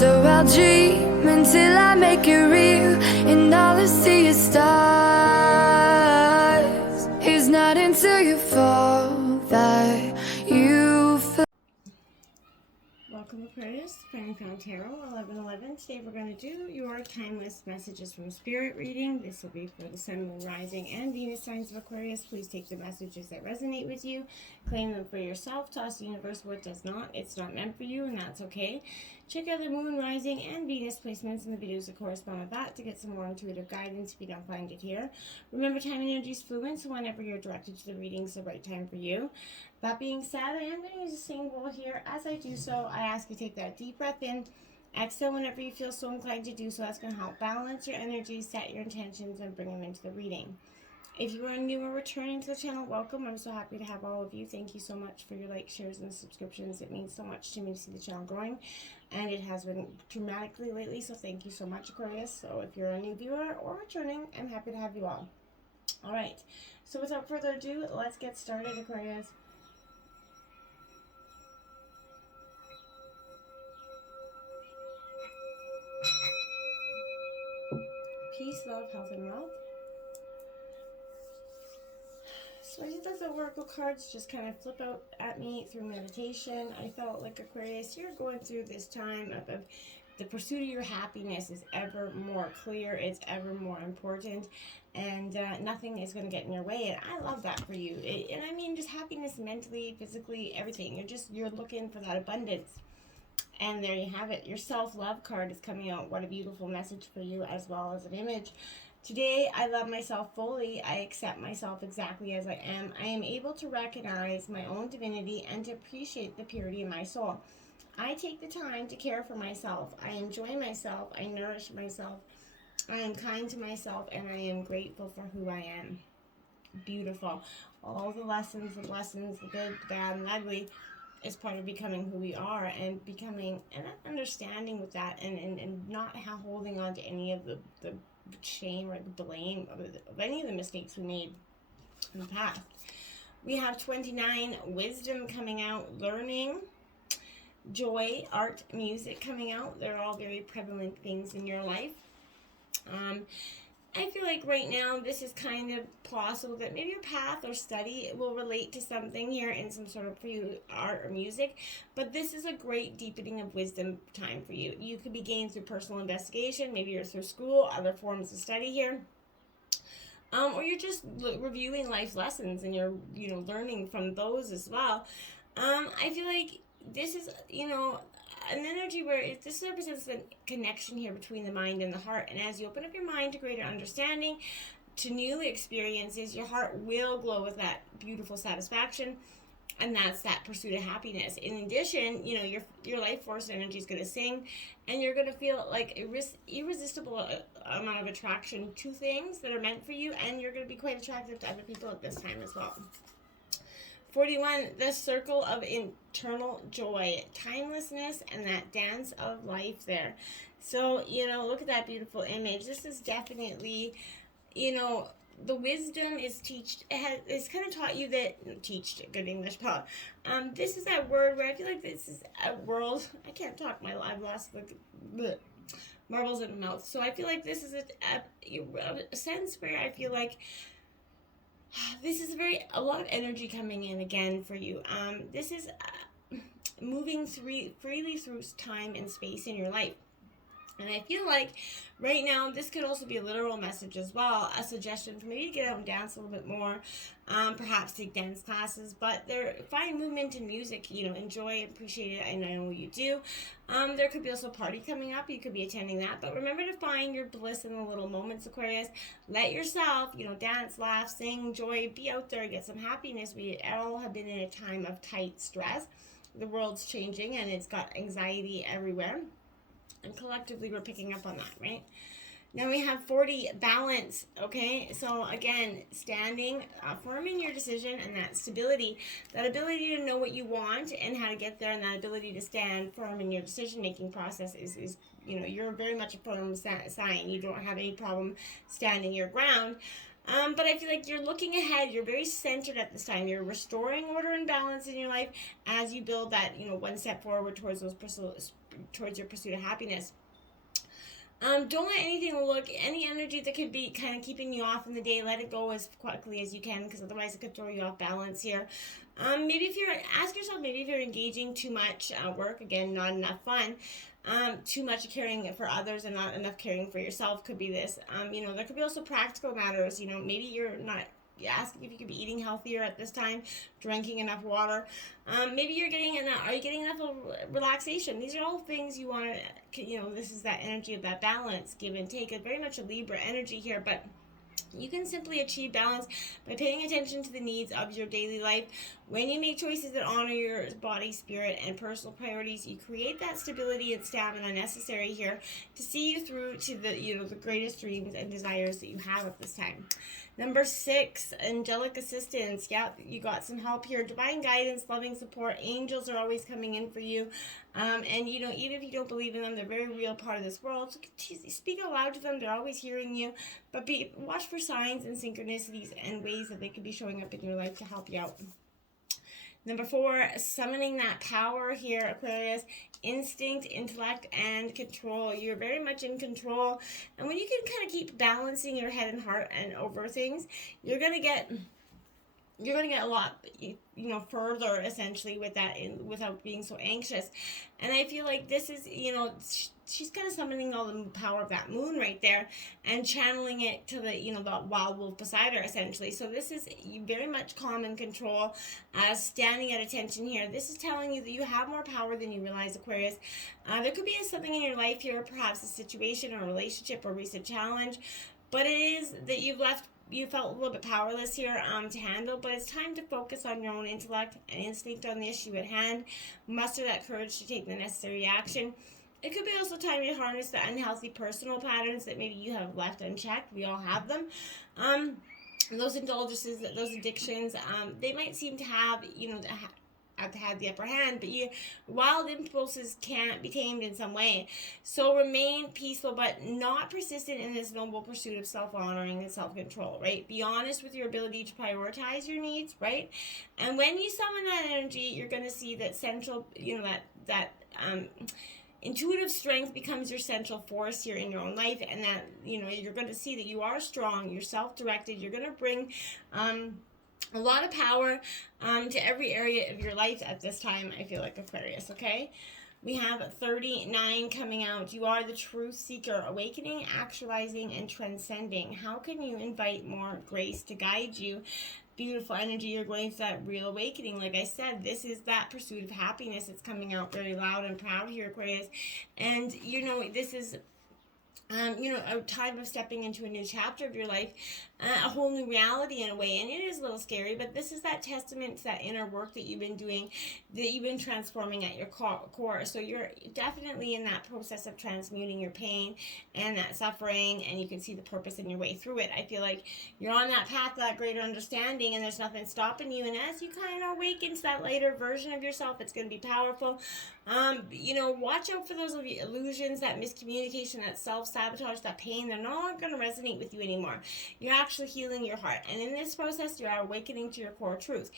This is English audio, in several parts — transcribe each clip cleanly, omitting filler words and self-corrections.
So I'll dream until I make it real, and all I see is stars. It's not until you fall that you feel. Welcome, Aquarius, Fairy Found Tarot 1111. Today we're going to do your timeless messages from Spirit reading. This will be for the Sun, Moon, Rising, and Venus signs of Aquarius. Please take the messages that resonate with you, claim them for yourself, toss the universe what does not. It's not meant for you, and that's okay. Check out the Moon, Rising, and Venus placements in the videos that correspond with that to get some more intuitive guidance if you don't find it here. Remember, time and energy is fluid, so whenever you're directed to the reading, it's the right time for you. That being said, I am going to use a singing bowl here. As I do so, I ask you to take that deep breath in, exhale whenever you feel so inclined to do so. That's going to help balance your energy, set your intentions, and bring them into the reading. If you are new or returning to the channel, welcome. I'm so happy to have all of you. Thank you so much for your likes, shares, and subscriptions. It means so much to me to see the channel growing, and it has been dramatically lately, so thank you so much, Aquarius. So if you're a new viewer or returning, I'm happy to have you all. All right, so without further ado, let's get started, Aquarius. Peace, love, health, and wealth. So I did let the oracle cards just kind of flip out at me through meditation. I felt like, Aquarius, you're going through this time of the pursuit of your happiness is ever more clear. It's ever more important, and nothing is going to get in your way. And I love that for you. And I mean, just happiness mentally, physically, everything. You're looking for that abundance. And there you have it. Your self-love card is coming out. What a beautiful message for you, as well as an image. Today, I love myself fully. I accept myself exactly as I am. I am able to recognize my own divinity and to appreciate the purity of my soul. I take the time to care for myself. I enjoy myself. I nourish myself. I am kind to myself, and I am grateful for who I am. Beautiful. All the lessons, the blessings, the good, the bad, and the ugly is part of becoming who we are, and becoming and understanding with that, and not holding on to any of the shame or the blame of any of the mistakes we made in the past. We have 29, wisdom coming out, learning, joy, art, music coming out. They're all very prevalent things in your life. I feel like right now this is kind of possible that maybe your path or study will relate to something here in some sort of for you art or music, but this is a great deepening of wisdom time for you. You could be gained through personal investigation, maybe you're through school, other forms of study here, or you're just reviewing life lessons and you're learning from those as well. I feel like this is an energy where this represents the connection here between the mind and the heart. And as you open up your mind to greater understanding, to new experiences, your heart will glow with that beautiful satisfaction. And that's that pursuit of happiness. In addition, your life force energy is going to sing, and you're going to feel like irresistible amount of attraction to things that are meant for you. And you're going to be quite attractive to other people at this time as well. 41, the circle of internal joy, timelessness, and that dance of life there. So, look at that beautiful image. This is definitely, the wisdom is it's kind of taught you that, good English, Paul. This is that word where I feel like this is a world, I can't talk, I've lost the marbles in my mouth. So I feel like this is a sense where I feel like this is a lot of energy coming in again for you. This is moving freely through time and space in your life. And I feel like right now, this could also be a literal message as well, a suggestion for maybe to get out and dance a little bit more, perhaps take dance classes, but find movement in music, enjoy, appreciate it, and I know you do. There could be also a party coming up, you could be attending that, but remember to find your bliss in the little moments, Aquarius. Let yourself, dance, laugh, sing, enjoy, be out there, get some happiness. We all have been in a time of tight stress. The world's changing, and it's got anxiety everywhere. And collectively, we're picking up on that, right? Now we have 40, balance, okay? So again, standing firm in your decision, and that stability, that ability to know what you want and how to get there, and that ability to stand firm in your decision-making process is you're very much a firm sign. You don't have any problem standing your ground. But I feel like you're looking ahead. You're very centered at this time. You're restoring order and balance in your life as you build that, one step forward towards those towards your pursuit of happiness. Don't let any energy that could be kind of keeping you off in the day, let it go as quickly as you can, because otherwise it could throw you off balance here. Ask yourself, maybe if you're engaging too much work, again, not enough fun, too much caring for others and not enough caring for yourself could be this. There could be also practical matters. Maybe you're not asking if you could be eating healthier at this time, drinking enough water. Maybe are you getting enough relaxation? These are all things you want to, this is that energy of that balance, give and take. It's very much a Libra energy here, but you can simply achieve balance by paying attention to the needs of your daily life. When you make choices that honor your body, spirit, and personal priorities, you create that stability and stamina necessary here to see you through to the greatest dreams and desires that you have at this time. Number 6, angelic assistance. Yeah, you got some help here. Divine guidance, loving support. Angels are always coming in for you. And even if you don't believe in them, they're a very real part of this world. So speak out loud to them. They're always hearing you. But watch for signs and synchronicities and ways that they could be showing up in your life to help you out. Number 4, summoning that power here, Aquarius. Instinct, intellect, and control. You're very much in control. And when you can kind of keep balancing your head and heart and over things, you're going to get a lot, further essentially with that, without being so anxious. And I feel like this is, she's kind of summoning all the power of that moon right there and channeling it to the wild wolf beside her essentially. So this is very much calm and control, standing at attention here. This is telling you that you have more power than you realize, Aquarius. There could be something in your life here, perhaps a situation or a relationship or recent challenge, but it is that you felt a little bit powerless here to handle, but it's time to focus on your own intellect and instinct on the issue at hand. Muster that courage to take the necessary action. It could be also time to harness the unhealthy personal patterns that maybe you have left unchecked. We all have them. Those indulgences, those addictions, they might seem to have, have had the upper hand, but wild impulses can't be tamed in some way. So remain peaceful, but not persistent in this noble pursuit of self-honoring and self-control, right? Be honest with your ability to prioritize your needs, right? And when you summon that energy, you're going to see that central, that intuitive strength becomes your central force here in your own life, and that, you're going to see that you are strong, you're self-directed, you're going to bring, a lot of power to every area of your life at this time, I feel like, Aquarius, okay? We have 39 coming out. You are the truth seeker, awakening, actualizing, and transcending. How can you invite more grace to guide you? Beautiful energy. You're going through that real awakening. Like I said, this is that pursuit of happiness. It's coming out very loud and proud here, Aquarius. And, this is a time of stepping into a new chapter of your life, a whole new reality in a way. And it is a little scary, but this is that testament to that inner work that you've been doing, that you've been transforming at your core. So you're definitely in that process of transmuting your pain and that suffering, and you can see the purpose in your way through it. I feel like you're on that path to that greater understanding, and there's nothing stopping you. And as you kind of awaken to that lighter version of yourself, it's going to be powerful. Watch out for those illusions, that miscommunication, that self-sabotage, that pain. They're not going to resonate with you anymore. You're actually healing your heart. And in this process, you are awakening to your core truth.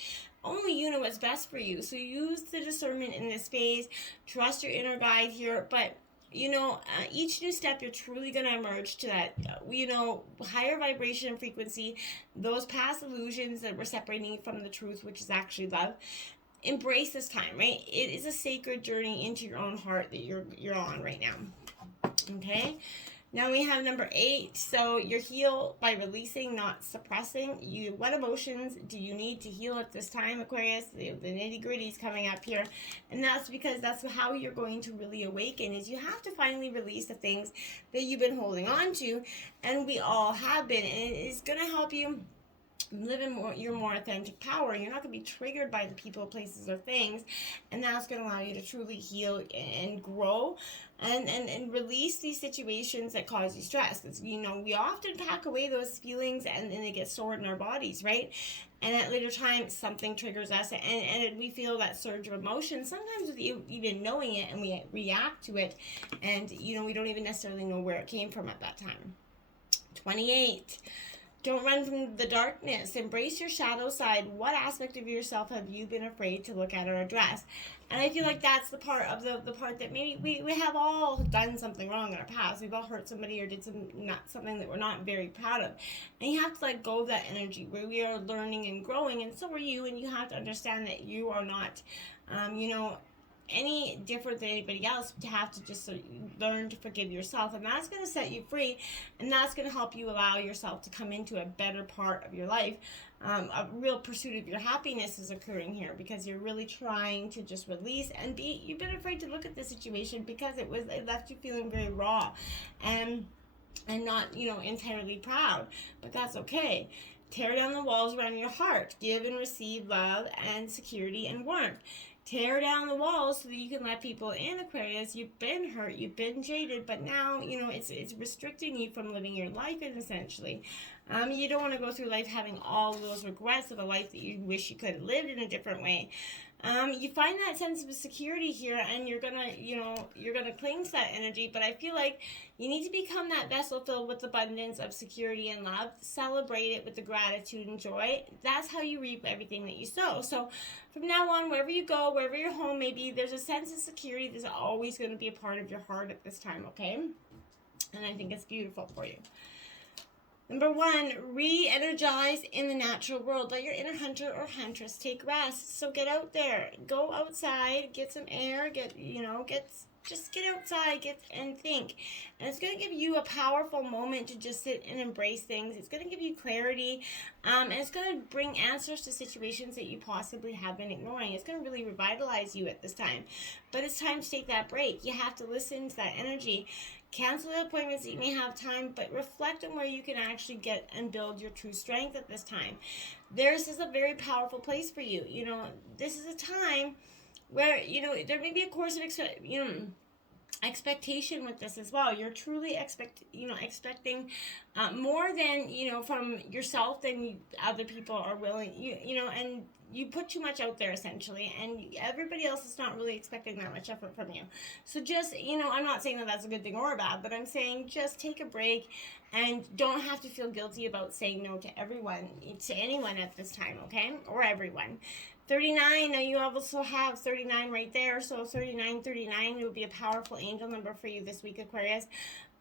Only you know what's best for you. So use the discernment in this phase. Trust your inner guide here. But, each new step, you're truly going to emerge to that, higher vibration and frequency. Those past illusions that were separating you from the truth, which is actually love. Embrace this time, right? It is a sacred journey into your own heart that you're on right now. Okay? Now we have number 8. So you're healed by releasing, not suppressing. What emotions do you need to heal at this time, Aquarius? The nitty-gritty is coming up here. And that's because that's how you're going to really awaken, is you have to finally release the things that you've been holding on to. And we all have been. And it is going to help you live in your more authentic power. You're not going to be triggered by the people, places, or things, and that's going to allow you to truly heal and grow and release these situations that cause you stress. Because we often pack away those feelings and they get stored in our bodies, right? And at later time, something triggers us, and we feel that surge of emotion, sometimes with even knowing it, and we react to it, and we don't even necessarily know where it came from at that time. 28. Don't run from the darkness. Embrace your shadow side. What aspect of yourself have you been afraid to look at or address? And I feel like that's the part of the part that maybe we have all done something wrong in our past. We've all hurt somebody or did something that we're not very proud of. And you have to let go of that energy where we are learning and growing, and so are you, and you have to understand that you are not, any different than anybody else. To have to just learn to forgive yourself, and that's going to set you free, and that's going to help you allow yourself to come into a better part of your life. A real pursuit of your happiness is occurring here because you're really trying to just release and you've been afraid to look at the situation because it left you feeling very raw and not entirely proud, but that's okay. Tear down the walls around your heart. Give and receive love and security and warmth. Tear down the walls so that you can let people in, Aquarius. You've been hurt, you've been jaded, but now, it's restricting you from living your life, essentially. You don't want to go through life having all those regrets of a life that you wish you could have lived in a different way. You find that sense of security here, and you're gonna cling to that energy, but I feel like you need to become that vessel filled with abundance of security and love. Celebrate it with the gratitude and joy. That's how you reap everything that you sow. So from now on, wherever you go, wherever your home may be, there's a sense of security that's always going to be a part of your heart at this time, okay? And I think it's beautiful for you. Number 1, re-energize in the natural world. Let your inner hunter or huntress take rest. So get out there, go outside, get some air, just get outside, and think. And it's going to give you a powerful moment to just sit and embrace things. It's going to give you clarity, and it's going to bring answers to situations that you possibly have been ignoring. It's going to really revitalize you at this time. But it's time to take that break. You have to listen to that energy. Cancel the appointments that you may have time, but reflect on where you can actually get and build your true strength at this time. This is a very powerful place for you. This is a time where, there may be a course of expectation with this as well. You're truly expecting more than, from yourself than other people are willing, and you put too much out there essentially, and everybody else is not really expecting that much effort from you. So just, I'm not saying that that's a good thing or bad, but I'm saying just take a break and don't have to feel guilty about saying no to anyone at this time, okay? Or everyone. 39, now you also have 39 right there, so 39 will be a powerful angel number for you this week, Aquarius.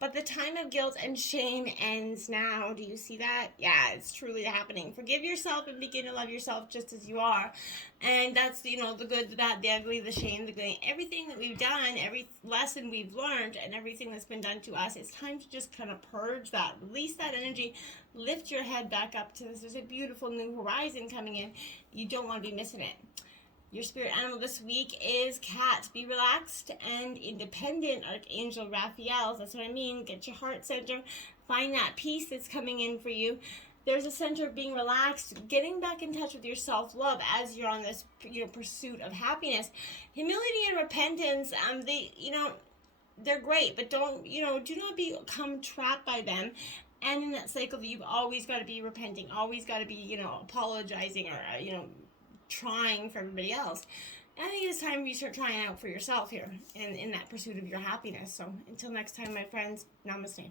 But the time of guilt and shame ends now. Do you see that? Yeah, it's truly happening. Forgive yourself and begin to love yourself just as you are. And that's, the good, the bad, the ugly, the shame, the good, everything that we've done, every lesson we've learned, and everything that's been done to us. It's time to just kind of purge that, release that energy, lift your head back up to this. There's a beautiful new horizon coming in. You don't want to be missing it. Your spirit animal this week is cat. Be relaxed and independent, Archangel Raphael. That's what I mean. Get your heart center. Find that peace that's coming in for you. There's a center of being relaxed, getting back in touch with your self-love as you're on this, pursuit of happiness. Humility and repentance, they're great, but do not become trapped by them. And in that cycle that you've always got to be repenting, always got to be, apologizing or, trying for everybody else. I think it's time you start trying out for yourself here in that pursuit of your happiness. So until next time, my friends, namaste.